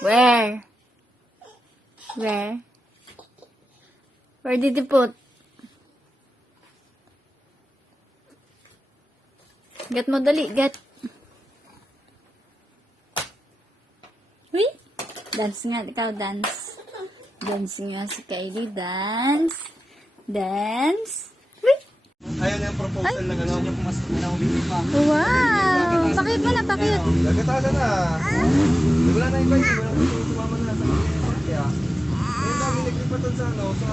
Where? Where? Where did you put? Get mo dali, get. Uy! Dance nga, ikaw dance. Dance nga si Kylie, dance. Dance. Uy! Ayaw na yung proposal na gano'n. Ayaw mas pinahuli pa. Wow! Bakit mo na, bakit? Gagatasan na. Di wala na iba yun. Wala na sumama na sa kaya. Ngayon kami naglipatan sa ano, sa...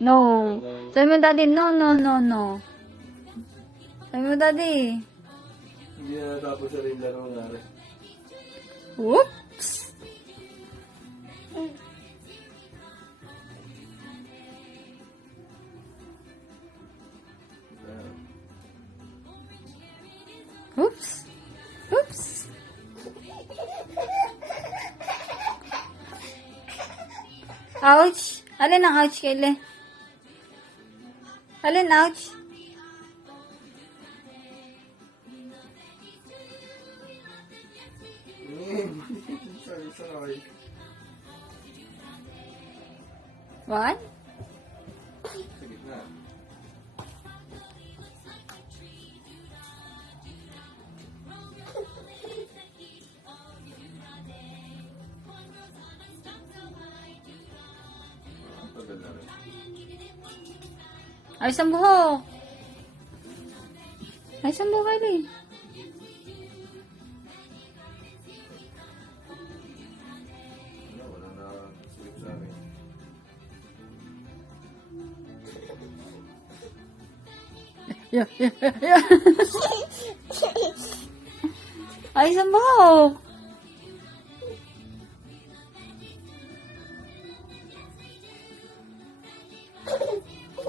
No. Sabi mo, daddy, no, no, no, no. Sabi mo, daddy. Hindi na natapos sa rin laro nga rin. Whoops! Oops! Oops! Ouch! Alin ang ouch, Kaylee? Alin ouch? What? Ayos ang buhok. Ayos ang buhok, Kaylee. Wala, wala na slip sa amin. Yeah, yeah, yeah. Ayos ang buhok.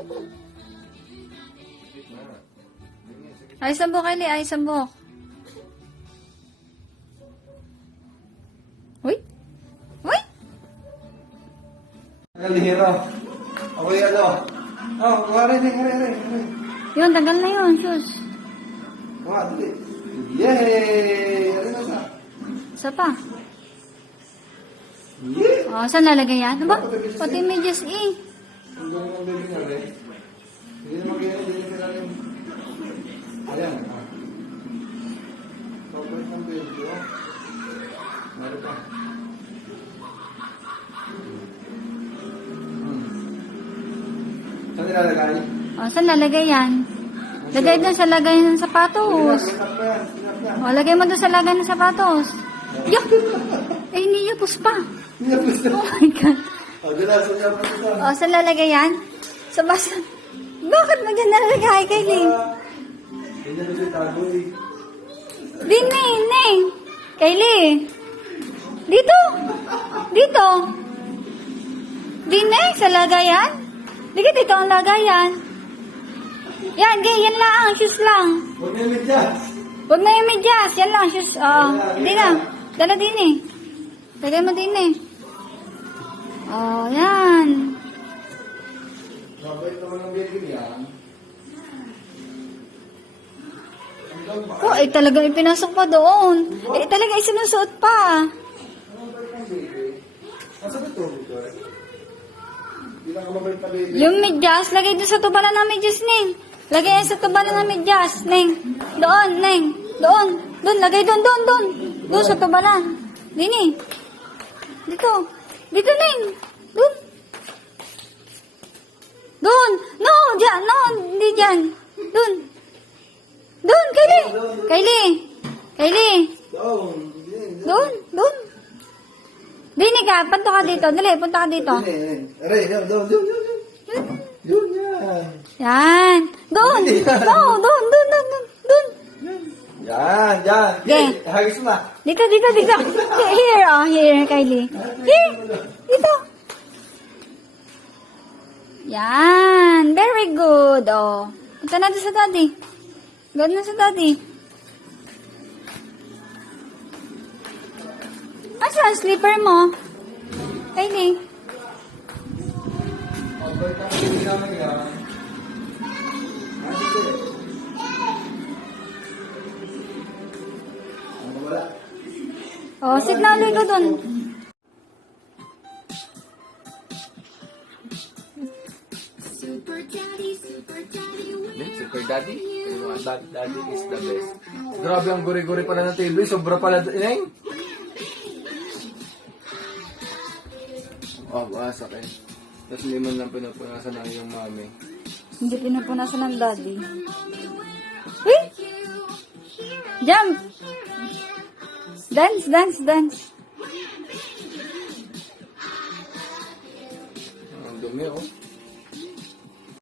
Gitna. Ganyan, sa gitna. Ayos ang buhok, Kylie. Ayos ang buhok. Uy! Uy! Kalihiro. Ako'y ano? Oh, kuwari rin, kuwari rin, kuwari. Yun, tagal na yun, sus. Kuha, dali. Yay! Ano na sa? Isa pa. Yay! O, saan lalagay yan? Ano ba? Pati medyas eh. Ang gawin ng baby nga rin. Saan nilalagay? O, saan lalagay yan? Lagay doon sa lagay ng sapatos. O, lagay mo doon sa lagay ng sapatos. Yuck! Eh, niyapos pa. Sinapos na. Oh my God. Oh, dila, sinapos na. O, saan lalagay yan? Sa basa. Bakit mo dyan nalagay, Kylie? Hindi na siya tago eh. Dini, Neng. Kylie. Dito. Dito. Dini, sa lagayan. Dito, dito ang lagayan. Yan, gay, yan lang, shoes lang. Huwag niya medyas. Huwag na yung medyas, yan lang, shoes. Oo, hindi na. Dala din eh. Lagay mo din eh. Oh, yan. Mabait naman ang. Hanggang ba? Oh, eh talaga ipinasok pa doon. Eh talaga isinusuot pa. Ano ba yung baby? Nasa ba ito, Victor? Pinakamabalik na baby. Yung medyas, lagay doon sa tubalan ng medyas, Neng. Lagay yan sa tubalan ng medyas, Neng. Doon, Neng. Doon. Doon, lagay doon, doon, doon. Doon sa tubalan. Dini. Dito. Dito, Neng. Doon. Doon. No, dyan. No, hindi dyan. Doon. Doon, Kylie. Kylie. Kylie. Down. Doon, doon. Dini ka, punta ka dito. Dali, punta ka dito. Aray, down, down, down. down. Yun yan. Yan. Doon. Doon, doon, doon, doon. Doon. Yan, yan. Okay. Hagis mo na. Dito, dito, dito. Here, oh, here, Kylie. Here. Dito. Yan. Very good, oh. Punta na sa daddy. Na sa daddy. Asa ang slipper mo? Kylie. Oh, sit na ulit ko. Hindi, Super Daddy. Yung mga dad- Daddy is the best. Grabe ang guri-guri pala ng TV. Sobra pala. Ineng? Oh, wasak eh. Tapos hindi man lang pinupunasan ng iyong mami. Hindi pinupunasan ng daddy. Uy! Jump! Dance, dance, dance. Ang dumi oh.